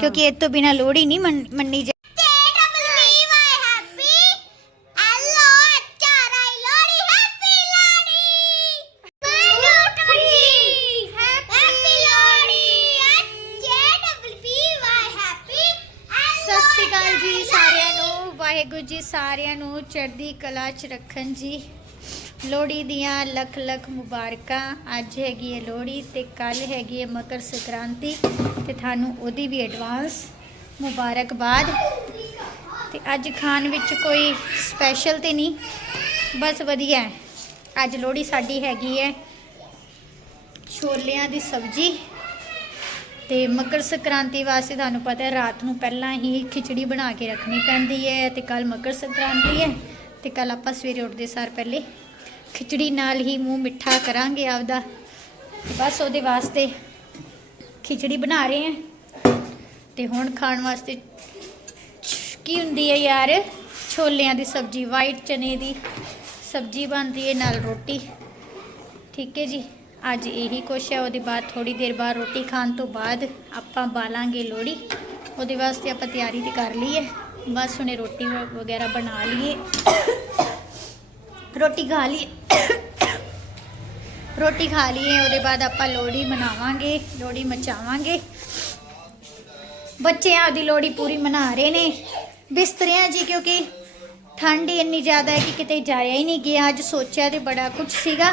ਕਿਉਂਕਿ ਇਹ ਤੋਂ ਬਿਨਾ ਲੋੜੀ ਨਹੀਂ ਮੰਨੀ ਜਾ ਸਤਿ ਸ਼੍ਰੀ ਅਕਾਲ ਜੀ ਸਾਰਿਆਂ ਨੂੰ। ਵਾਹਿਗੁਰੂ ਜੀ ਸਾਰਿਆਂ ਨੂੰ ਚੜ੍ਹਦੀ ਕਲਾ 'ਚ ਰੱਖਣ ਜੀ। ਲੋਹੜੀ ਦੀਆਂ ਲੱਖ ਲੱਖ ਮੁਬਾਰਕਾਂ। ਅੱਜ ਹੈਗੀ ਹੈ ਲੋਹੜੀ ਤੇ ਕੱਲ ਹੈਗੀ ਹੈ ਮਕਰ ਸੰਕ੍ਰਾਂਤੀ ਤੇ ਤੁਹਾਨੂੰ ਉਹਦੀ ਵੀ ਐਡਵਾਂਸ ਮੁਬਾਰਕਬਾਦ। ਤੇ ਅੱਜ ਖਾਣ ਵਿੱਚ ਕੋਈ ਸਪੈਸ਼ਲ ਤੇ ਨਹੀਂ, ਬਸ ਵਧੀਆ ਹੈ। ਅੱਜ ਲੋਹੜੀ ਸਾਡੀ ਹੈਗੀ ਹੈ ਛੋਲਿਆਂ ਦੀ ਸਬਜ਼ੀ। ਤੇ ਮਕਰ ਸੰਕ੍ਰਾਂਤੀ ਵਾਸਤੇ ਤੁਹਾਨੂੰ ਪਤਾ ਹੈ ਰਾਤ ਨੂੰ ਪਹਿਲਾਂ ਹੀ ਖਿਚੜੀ ਬਣਾ ਕੇ ਰੱਖਣੀ ਪੈਂਦੀ ਹੈ ਤੇ ਕੱਲ ਮਕਰ ਸੰਕ੍ਰਾਂਤੀ ਹੈ ਤੇ ਕੱਲ ਆਪਾਂ ਸਵੇਰੇ ਉੱਠਦੇ ਸਾਰ ਪਹਿਲੇ ਖਿਚੜੀ ਨਾਲ ਹੀ ਮੂੰਹ ਮਿੱਠਾ ਕਰਾਂਗੇ ਆਪਦਾ। ਬਸ ਉਹਦੇ ਵਾਸਤੇ ਖਿਚੜੀ ਬਣਾ ਰਹੇ ਹਾਂ। ਤੇ ਹੁਣ ਖਾਣ ਵਾਸਤੇ ਕੀ ਹੁੰਦੀ ਹੈ ਯਾਰ? ਛੋਲਿਆਂ ਦੀ ਸਬਜ਼ੀ ਵਾਈਟ ਚਨੇ ਦੀ ਸਬਜ਼ੀ ਬਣਦੀ ਹੈ ਨਾਲ ਰੋਟੀ। ਠੀਕ ਹੈ ਜੀ, ਅੱਜ ਇਹੀ ਕੁਛ ਹੈ। ਉਹਦੇ ਬਾਅਦ ਥੋੜੀ ਦੇਰ ਬਾਅਦ ਰੋਟੀ ਖਾਣ ਤੋਂ ਬਾਅਦ ਆਪਾਂ ਬਾਲਾਂਗੇ ਲੋਹੜੀ। ਉਹਦੇ ਵਾਸਤੇ ਆਪਾਂ ਤਿਆਰੀ ਤੇ ਕਰ ਲਈ ਹੈ ਬਸ ਹੁਣੇ ਰੋਟੀ ਵ- ਵਗੈਰਾ ਬਣਾ ਲਈਏ। ਰੋਟੀ ਖਾ ਲਈ। ਰੋਟੀ ਖਾ ਲਈਏ ਉਹਦੇ ਬਾਅਦ ਆਪਾਂ ਲੋਹੜੀ ਮਨਾਵਾਂਗੇ, ਲੋਹੜੀ ਮਚਾਵਾਂਗੇ। ਬੱਚੇ ਆਪਦੀ ਲੋਹੜੀ ਪੂਰੀ ਮਨਾ ਰਹੇ ਨੇ, ਬਿਸਤਰਿਆਂ ਜੀ, ਕਿਉਂਕਿ ਠੰਡ ਹੀ ਇੰਨੀ ਜ਼ਿਆਦਾ ਹੈ ਕਿ ਕਿਤੇ ਜਾਇਆ ਹੀ ਨਹੀਂ ਗਿਆ। ਅੱਜ ਸੋਚਿਆ ਤੇ ਬੜਾ ਕੁਝ ਸੀਗਾ।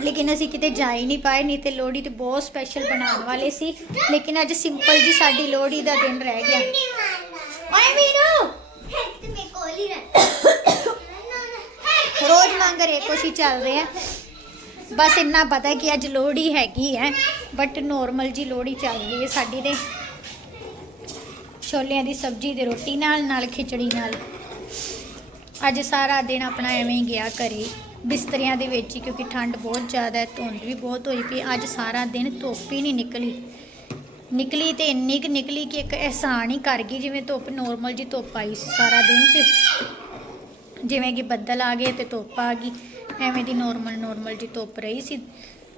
ਲੇਕਿਨ ਅਸੀਂ ਕਿਤੇ ਜਾ ਹੀ ਨਹੀਂ ਪਾਏ, ਨਹੀਂ ਤੇ ਲੋਹੜੀ ਤੇ ਬਹੁਤ ਸਪੈਸ਼ਲ ਬਣਾਉਣ ਵਾਲੇ ਸੀ। ਲੇਕਿਨ ਅੱਜ ਸਿੰਪਲ ਜੀ ਸਾਡੀ ਲੋਹੜੀ ਦਾ ਦਿਨ ਰਹਿ ਗਿਆ। ਓਏ ਵੀਰੂ! ਰੋਜ਼ ਮੰਗ ਰਹੇ ਕੁਛ ਹੀ ਚੱਲ ਰਿਹਾ ਬਸ ਇੰਨਾ ਪਤਾ ਕਿ ਅੱਜ ਲੋਹੜੀ ਹੈਗੀ ਹੈ ਬਟ ਨੋਰਮਲ ਜੀ ਲੋਹੜੀ ਚੱਲ ਰਹੀ ਹੈ ਸਾਡੀ ਤੇ। ਛੋਲਿਆਂ ਦੀ ਸਬਜ਼ੀ ਤੇ ਰੋਟੀ ਨਾਲ ਨਾਲ ਖਿਚੜੀ ਨਾਲ। ਅੱਜ ਸਾਰਾ ਦਿਨ ਆਪਣਾ ਐਵੇਂ ਹੀ ਗਿਆ ਘਰੇ। ਬਿਸਤਰਿਆਂ ਦੇ ਵਿੱਚ ਹੀ, ਕਿਉਂਕਿ ਠੰਡ ਬਹੁਤ ਜ਼ਿਆਦਾ ਹੈ, ਧੁੰਦ ਵੀ ਬਹੁਤ ਹੋਈ ਪਈ। ਅੱਜ ਸਾਰਾ ਦਿਨ ਧੁੱਪ ਹੀ ਨਹੀਂ ਨਿਕਲੀ। ਨਿਕਲੀ ਤੇ ਇੰਨੀ ਕੁ ਨਿਕਲੀ ਕਿ ਇੱਕ ਅਹਿਸਾਨ ਹੀ ਕਰ ਗਈ, ਜਿਵੇਂ ਧੁੱਪ ਨੋਰਮਲ ਜੀ ਧੁੱਪ ਆਈ ਸੀ ਸਾਰਾ ਦਿਨ 'ਚ। ਜਿਵੇਂ ਕਿ ਬੱਦਲ ਆ ਗਏ ਤੇ ਧੁੱਪ ਆ ਗਈ, ਐਵੇਂ ਦੀ ਨੋਰਮਲ ਨੋਰਮਲ ਜੀ ਧੁੱਪ ਰਹੀ ਸੀ।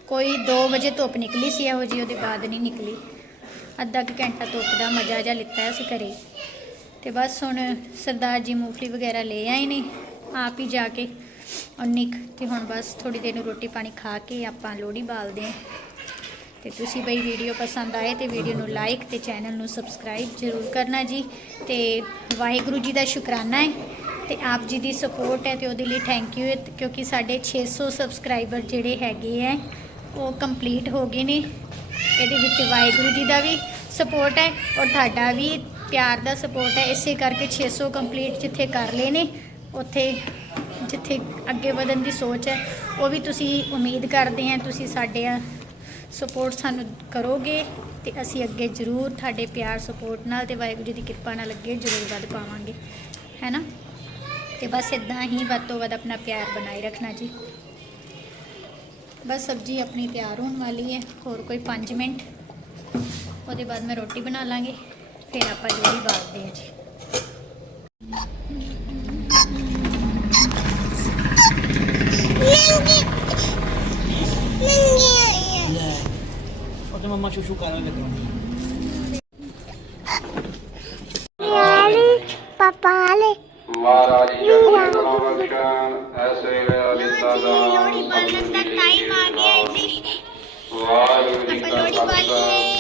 ਕੋਈ 2 ਵਜੇ ਧੁੱਪ ਨਿਕਲੀ ਸੀ, ਇਹੋ ਜੀ ਉਹਦੇ ਬਾਅਦ ਨਹੀਂ ਨਿਕਲੀ। ਅੱਧਾ ਕੁ ਘੰਟਾ ਧੁੱਪ ਦਾ ਮਜ਼ਾ ਜਿਹਾ ਲਿੱਤਾ ਸੀ ਘਰੇ। ਤੇ ਬਸ ਹੁਣ ਸਰਦਾਰ ਜੀ ਮੂੰਗਫਲੀ ਵਗੈਰਾ ਲੈ ਆਏ ਨੇ, ਆਪ ਹੀ ਜਾ ਕੇ ਉਨੀ ਕੁ ਤੇ ਹੁਣ ਬਸ ਥੋੜੀ ਦੇਰ ਨੂੰ ਰੋਟੀ ਪਾਣੀ ਖਾ ਕੇ ਆਪਾਂ ਲੋਹੜੀ ਬਾਲਦੇ ਹਾਂ। ਤੇ ਤੁਸੀਂ ਬਈ ਵੀਡੀਓ ਪਸੰਦ ਆਏ ਤੇ ਵੀਡੀਓ ਨੂੰ ਲਾਈਕ ਤੇ ਚੈਨਲ ਨੂੰ ਸਬਸਕ੍ਰਾਈਬ ਜ਼ਰੂਰ ਕਰਨਾ ਜੀ। ਤੇ ਵਾਹਿਗੁਰੂ ਜੀ ਦਾ ਸ਼ੁਕਰਾਨਾ ਹੈ। ਤੇ ਆਪ ਜੀ ਦੀ ਸਪੋਰਟ ਹੈ ਤੇ ਉਹਦੇ ਲਈ ਥੈਂਕ ਯੂ ਕਿਉਂਕਿ ਸਾਡੇ 600 ਸਬਸਕ੍ਰਾਈਬਰ ਜਿਹੜੇ ਹੈਗੇ ਹੈ, ਉਹ ਕੰਪਲੀਟ ਹੋ ਗਏ ਨੇ। ਇਹਦੇ ਵਿੱਚ ਵਾਹਿਗੁਰੂ ਜੀ ਦਾ ਵੀ ਸਪੋਰਟ ਹੈ ਔਰ ਤੁਹਾਡਾ ਵੀ ਪਿਆਰ ਦਾ ਸਪੋਰਟ ਹੈ। ਇਸੇ ਕਰਕੇ 600 ਕੰਪਲੀਟ ਜਿੱਥੇ ਕਰ ਲਏ ਨੇ, ਉੱਥੇ ਜਿੱਥੇ ਅੱਗੇ ਵਧਣ ਦੀ ਸੋਚ ਹੈ। ਉਹ ਵੀ ਤੁਸੀਂ ਉਮੀਦ ਕਰਦੇ ਹਾਂ ਤੁਸੀਂ ਸਾਡੇ ਸਪੋਰਟ ਸਾਨੂੰ ਕਰੋਗੇ ਤੇ ਅਸੀਂ ਅੱਗੇ ਜ਼ਰੂਰ ਤੁਹਾਡੇ ਪਿਆਰ ਸਪੋਰਟ ਨਾਲ ਤੇ ਵਾਹਿਗੁਰੂ ਜੀ ਦੀ ਕਿਰਪਾ ਨਾਲ ਅੱਗੇ ਜ਼ਰੂਰ ਵੱਧ ਪਾਵਾਂਗੇ। ਹੈ ਨਾ? ਤੇ ਬਸ ਇਦਾਂ ਹੀ ਵੱਧ ਤੋਂ ਵੱਧ ਆਪਣਾ ਪਿਆਰ ਬਣਾਈ ਰੱਖਣਾ ਜੀ। ਬਸ ਸਬਜ਼ੀ ਆਪਣੀ ਤਿਆਰ ਹੋਣ ਵਾਲੀ ਹੈ ਹੋਰ ਕੋਈ 5 ਮਿੰਟ। ਉਹਦੇ ਬਾਅਦ ਮੈਂ ਰੋਟੀ ਬਣਾ ਲਾਂਗੇ ਫਿਰ ਆਪਾਂ ਲੋਹੜੀ ਬਾਲਦੇ ਹਾਂ ਜੀ। ਉਹ ਤੇ ਮੰਮਾ ਸ਼ੂਸ਼ੂ ਕਰਨ ਲੱਗਾ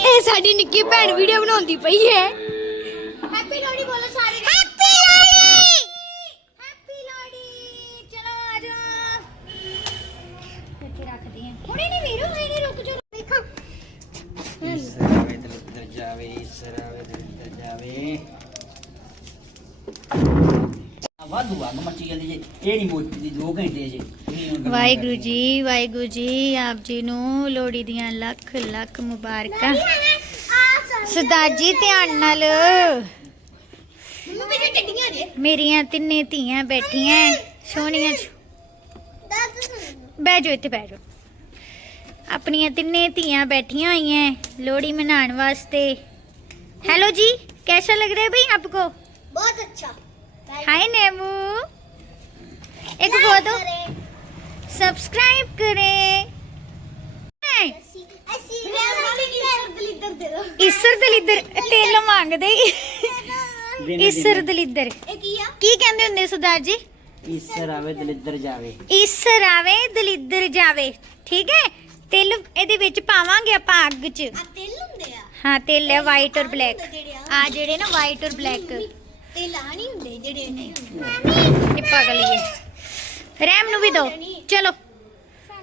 ਇਹ ਸਾਡੀ ਨਿੱਕੀ ਭੈਣ ਵੀਡੀਓ ਬਣਾਉਂਦੀ ਪਈ ਹੈ। ਹੈਪੀ ਲੋਹੜੀ ਬੋਲੋ ਸਾਰੇ ਹੈਪੀ ਲੋਹੜੀ! ਹੈਪੀ ਲੋਹੜੀ। ਚਲੋ ਆ ਜਾ ਇੱਥੇ ਰੱਖਦੀ ਹਾਂ। ਹੁਣੇ ਨਹੀਂ ਵੀਰੂ ਹੁਣੇ ਨਹੀਂ ਰੁਕ ਜਾ ਦੇਖਾਂ। ਸਰਾਵੇ ਦਲਿੱਦਰ ਜਾਵੇ ਸਰਾਵੇ ਦਲਿੱਦਰ ਜਾਵੇ। ਆ ਵਾਧੂ ਆ ਮੱਚੀ ਜਾਂਦੀ ਜੇ। ਇਹ ਨਹੀਂ ਮੋਟੀ ਦੀ 2 ਘੰਟੇ ਜੇ। ਵਾਹਿਗੁਰੂ ਕਰਦੀ। ਜੀ ਵਾਹਿਗੁਰੂ ਜੀ ਆਪ ਜੀ ਨੂੰ ਲੋਹੜੀ ਦੀਆਂ ਲੱਖ ਲੱਖ ਮੁਬਾਰਕਾਂ ਸਰਦਾਰ ਜੀ ਧਿਆਨ ਨਾਲ ਮੰਮੀ ਜੀ ਟੱਡੀਆਂ ਜੇ ਮੇਰੀਆਂ ਤਿੰਨੇ ਧੀਆਂ ਬੈਠੀਆਂ ਸੋਹਣੀਆਂ ਬਹਿ ਜਾਓ ਇੱਥੇ ਬਹਿ ਜਾਓ ਆਪਣੀਆਂ ਤਿੰਨੇ ਧੀਆਂ ਬੈਠੀਆਂ ਹੋਈਆਂ ਲੋਹੜੀ ਮਨਾਉਣ ਵਾਸਤੇ हेलो जी कैसा लग रहा है भाई आपको ਬਹੁਤ ਅੱਛਾ हाय नेमू एक वो दो सब्सक्राइब करें ਅਸੀਂ ਅਸੀਂ ਮੈਂ ਮੰਮੀ ਕੀ ਦਲਿੱਦਰ ਦੇ ਦੋ ਇਸਰ ਦਲਿੱਦਰ ਤਿਲ ਮੰਗਦੇ ਈ। ਦਿਨੇ ਇਸਰ ਦਲਿੱਦਰ ਇਹ ਕੀ ਆ ਕੀ ਕਹਿੰਦੇ ਹੁੰਦੇ ਸਰਦਾਰ ਜੀ ਈਸਰ ਆਵੇ ਦਲਿੱਦਰ ਜਾਵੇ ਇਸਰ ਆਵੇ ਦਲਿੱਦਰ ਜਾਵੇ ਠੀਕ ਹੈ ਤਿਲ ਇਹਦੇ ਵਿੱਚ ਪਾਵਾਂਗੇ ਆਪਾਂ ਅੱਗ 'ਚ ਆ ਤਿਲ ਹੁੰਦੇ ਆ ਹਾਂ ਤਿਲ ਹੈ ਵਾਈਟ ਔਰ ਬਲੈਕ ਜਿਹੜੇ ਆ ਆ ਜਿਹੜੇ ਨਾ ਵਾਈਟ ਔਰ ਬਲੈਕ ਤਿਲ ਆ ਨਹੀਂ ਹੁੰਦੇ ਜਿਹੜੇ ਨੇ ਇਹ ਪਾਗਲ ਹੀ ਹੈ ਰੈਮ ਨੂੰ ਵੀ ਦੋ। ਚਲੋ।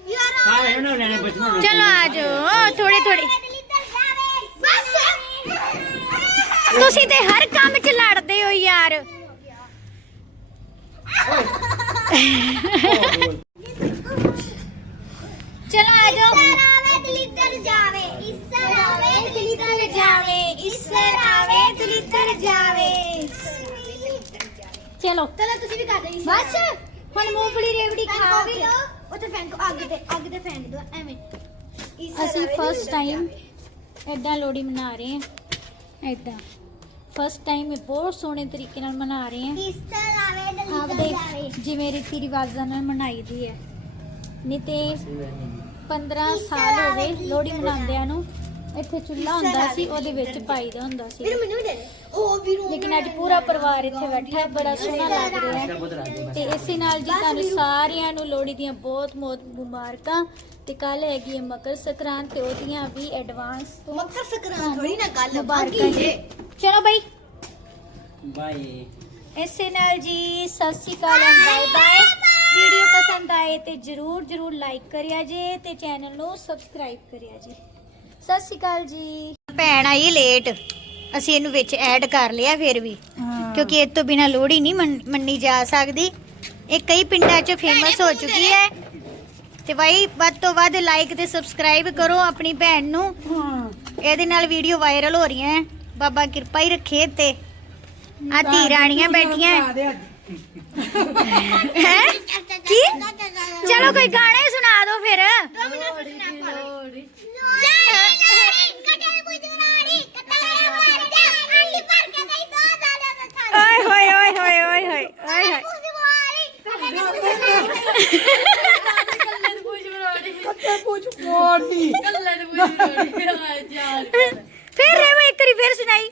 ਯਾਰ ਹਾਂ ਇਹਨਾਂ ਨੇ ਬਚਣਾ ਚਲੋ ਆ ਜਾਓ। ਥੋੜੇ ਥੋੜੇ ਤੁਸੀਂ ਤੇ ਹਰ ਕੰਮ 'ਚ ਲੜਦੇ ਹੋ ਯਾਰ। ਚਲੋ ਆ ਜਾਓ। ਆਵੇ ਦਲਿੱਦਰ ਜਾਵੇ ਇਸਰ ਆਵੇ ਦਲਿੱਦਰ ਜਾਵੇ ਇਸਰ ਆਵੇ ਦਲਿੱਦਰ ਜਾਵੇ। ਚਲੋ। ਚਲੋ ਤੁਸੀਂ ਵੀ ਕਰ ਦਿਓ। ਬਸ। ਹੁਣ ਮੂੰਗਫਲੀ ਰੇਵੜੀ ਖਾ ਵੀ ਲੋ ਉੱਥੇ ਫੈਂਕ ਅੱਗ ਤੇ ਅੱਗ ਤੇ ਫੈਂਕ ਦਿਓ ਐਵੇਂ। ਅਸੀਂ ਆਵੇ ਫਸਟ ਟਾਈਮ। ਇਦਾਂ ਲੋਹੜੀ ਮਨਾ ਰਹੇ ਹਾਂ। ਇਦਾਂ ਫਸਟ ਟਾਈਮ ਇਹ ਬਹੁਤ ਸੋਹਣੇ ਤਰੀਕੇ ਨਾਲ ਮਨਾ ਰਹੇ ਹਾਂ। ਈਸਰ ਆਵੇ ਦਲਿੱਦਰ ਆਪਦੇ ਜਾਵੇ। ਜਿਵੇਂ ਰੀਤੀ ਰਿਵਾਜ਼ਾਂ ਨਾਲ ਮਨਾਈ ਦੀ ਹੈ। ਨਹੀਂ ਤੇ 15 ਸਾਲ ਹੋ ਗਏ ਲੋਹੜੀ ਮਨਾਉਂਦਿਆਂ ਨੂੰ। ਇੱਥੇ ਚੁੱਲ੍ਹਾ ਹੁੰਦਾ ਸੀ ਉਹਦੇ ਵਿੱਚ ਪਾਈਦਾ ਹੁੰਦਾ ਸੀ। ਵੀਰ ਮੈਨੂੰ ਵੀ ਦੇ ਦੇ। ਉਹ ਵੀਰੂ ਲੇਕਿਨ ਅੱਜ ਪੂਰਾ ਪਰਿਵਾਰ ਇੱਥੇ ਬੈਠਾ ਹੈ ਬੜਾ ਸੋਹਣਾ ਲੱਗ ਰਿਹਾ ਹੈ। ਤੇ ਇਸੇ ਨਾਲ ਜੀ ਤੁਹਾਨੂੰ ਸਾਰਿਆਂ ਨੂੰ ਲੋਹੜੀ ਦੀਆਂ ਬਹੁਤ ਬਹੁਤ ਮੁਬਾਰਕਾਂ। ਤੇ ਕੱਲ ਹੈਗੀ ਹੈ ਮਕਰ ਸੰਕਰਾਂਤ ਤੇ ਉਹਦੀਆਂ ਵੀ ਐਡਵਾਂਸ ਤੋਂ ਮੱਕਰ ਸਕਰਾਂ ਥੋੜੀ ਨਾ ਗੱਲ ਮੁਬਾਰਕਾਂ ਬਾਕੀ ਜੀ। ਚਲੋ ਬਈ। ਬਾਏ। ਇਸੇ ਨਾਲ ਜੀ ਸਤਿ ਸ਼੍ਰੀ ਅਕਾਲ ਬਾਏ ਬਾਏ ਵੀਡੀਓ ਪਸੰਦ ਆਏ ਤੇ ਜਰੂਰ ਜਰੂਰ ਲਾਈਕ ਕਰਿਆ ਜੇ ਤੇ ਚੈਨਲ ਨੂੰ ਸਬਸਕ੍ਰਾਈਬ ਕਰਿਆ ਜੀ। ਸਤਿ ਸ਼੍ਰੀ ਅਕਾਲ ਜੀ। ਭੈਣ ਆਈ ਲੇਟ ਅਸੀਂ ਇਹਨੂੰ ਵਿੱਚ ਐਡ ਕਰ ਲਿਆ ਫਿਰ ਵੀ। ਕਿਉਂਕਿ ਇਹ ਤੋਂ ਬਿਨਾ ਲੋਹੜੀ ਨਹੀਂ ਮੰਨ- ਜਾ ਸਕਦੀ। ਇਹ ਕਈ ਪਿੰਡਾਂ 'ਚ ਫੇਮਸ ਹੋ ਚੁੱਕੀ ਹੈ। ਤੇ ਭਾਈ ਵੱਧ ਤੋਂ ਵੱਧ ਲਾਈਕ ਤੇ ਸਬਸਕ੍ਰਾਈਬ ਕਰੋ ਆਪਣੀ ਭੈਣ ਨੂੰ। ਇਹਦੇ ਨਾਲ ਵੀਡੀਓ ਵਾਇਰਲ ਹੋ ਰਹੀਆਂ ਹੈ। ਬਾਬਾ ਕਿਰਪਾ ਹੀ ਰੱਖੇ ਤੇ। ਆ ਧੀ ਰਾਣੀਆਂ ਬੈਠੀਆਂ। ਹੈ? ਕੀ? ਚਲੋ ਕੋਈ ਗਾਣਾ ਹੀ ਸੁਣਾ ਦਿਓ ਫਿਰ। ਓਏ ਹੋਏ ਓਏ ਹੋਏ ਓਏ ਹੋਏ ਓਏ ਹੋਏ। ਫਿਰ ਰੇਵੋ ਇੱਕ ਵਾਰੀ ਫਿਰ ਸੁਣਾਈ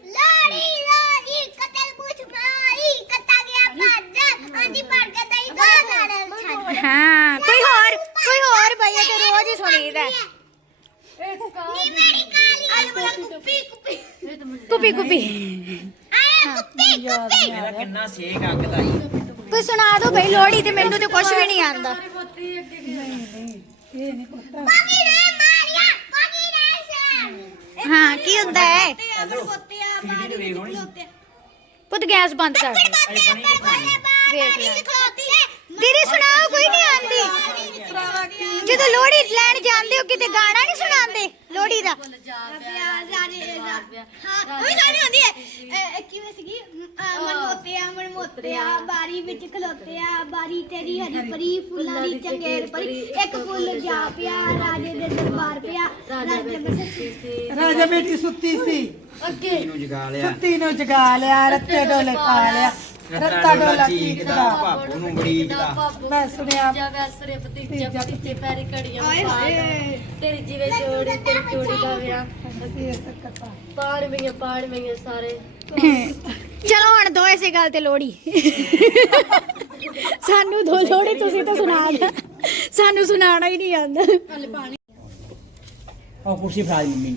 ਹਾਂ ਕੋਈ ਹੋਰ ਕੋਈ ਹੋਰ ਭਈਆ ਤੇ ਰੋਜ਼ ਹੀ ਸੁਣੀਦਾ ਹੈ। ਕੁਪੀ ਕੁਪੀ। ਮੇਰਾ ਕਿੰਨਾ ਸੇਕ ਅੱਗ ਦਾ ਈ ਕੋਈ ਸੁਣਾ ਦਿਓ ਭਈ ਲੋਹੜੀ ਤੇ ਮੈਨੂੰ ਤੇ ਕੁਝ ਵੀ ਨਹੀਂ ਆਉਂਦਾ ਹਾਂ ਕੀ ਹੁੰਦਾ ਹੈ? ਪੁੱਤ ਗੈਸ ਬੰਦ ਕਰ ਦੇ। ਦੀਦੀ ਸੁਣਾਓ ਕੋਈ ਨਹੀਂ ਆਉਂਦੀ ਜਦੋਂ ਲੋਹੜੀ ਲੈਣ ਜਾਂਦੇ ਹੋ ਕਿਤੇ ਗਾਣਾ ਨਹੀਂ ਸੁਣਾਉਂਦੇ? ਲੋਹੜੀ ਦਾ। ਕਿਵੇਂ ਸੀਗੀ? ਮਨਮੋਤਿਆ ਮਨਮੋਤਿਆ ਬਾਰੀ ਵਿੱਚ ਖਲੋਤਿਆ ਬਾਰੀ ਤੇਰੀ ਹਰੀ ਪਰੀ ਫੁੱਲਾਂ ਦੀ ਚੰਗੇਰ ਪਰੀ ਇੱਕ ਫੁੱਲ ਜਾ ਪਿਆ ਰਾਜੇ ਦੇ ਦਰਬਾਰ ਪਿਆ। ਰਾਜੇ ਰਾਜਾ ਬੇਟੀ ਸੁੱਤੀ ਸੀ। ਜਗਾ ਲਿਆ। ਸੁੱਤੀ ਨੂੰ ਜਗਾ ਲਿਆ ਰੱਤੇ ਡੋਲੇ ਪਾ ਲਿਆ। ਰੱਤਾ ਡੋਲਾ ਚੀਕਦਾ ਭਾਪੂ ਨੂੰ ਬੜੀਕਦਾ ਮੈਂ ਸੁਣਿਆ ਵੈਸਰੇ ਭਤੀਜਾ ਭਤੀਜੇ। ਪੈਰੀ ਘੜੀਆਂ ਪਾਣ ਤੇਰੀ ਜਿਵੇਂ ਜੋੜੀ ਤੇਰੀ ਜੋੜੀ ਦਾ ਵਿਆਹ। ਅਸੀਂ ਇਸ ਕਥਾ ਪਾੜ ਮਈਆਂ ਪਾੜ ਮਈਆਂ ਸਾਰੇ। ਚਲੋ ਹੁਣ ਦੋ ਇਸੇ ਗੱਲ ਤੇ ਲੋਹੜੀ। ਸਾਨੂੰ ਦੋ ਲੋਹੜੀ ਤੁਸੀਂ ਤਾਂ ਸੁਣਾ ਦਿਓ ਸਾਨੂੰ ਸੁਣਾਉਣਾ ਹੀ ਨਹੀਂ ਆਉਂਦਾ। ਉਹ ਕੁਰਸੀ ਫੜਾ ਦੀ ਮੰਮੀ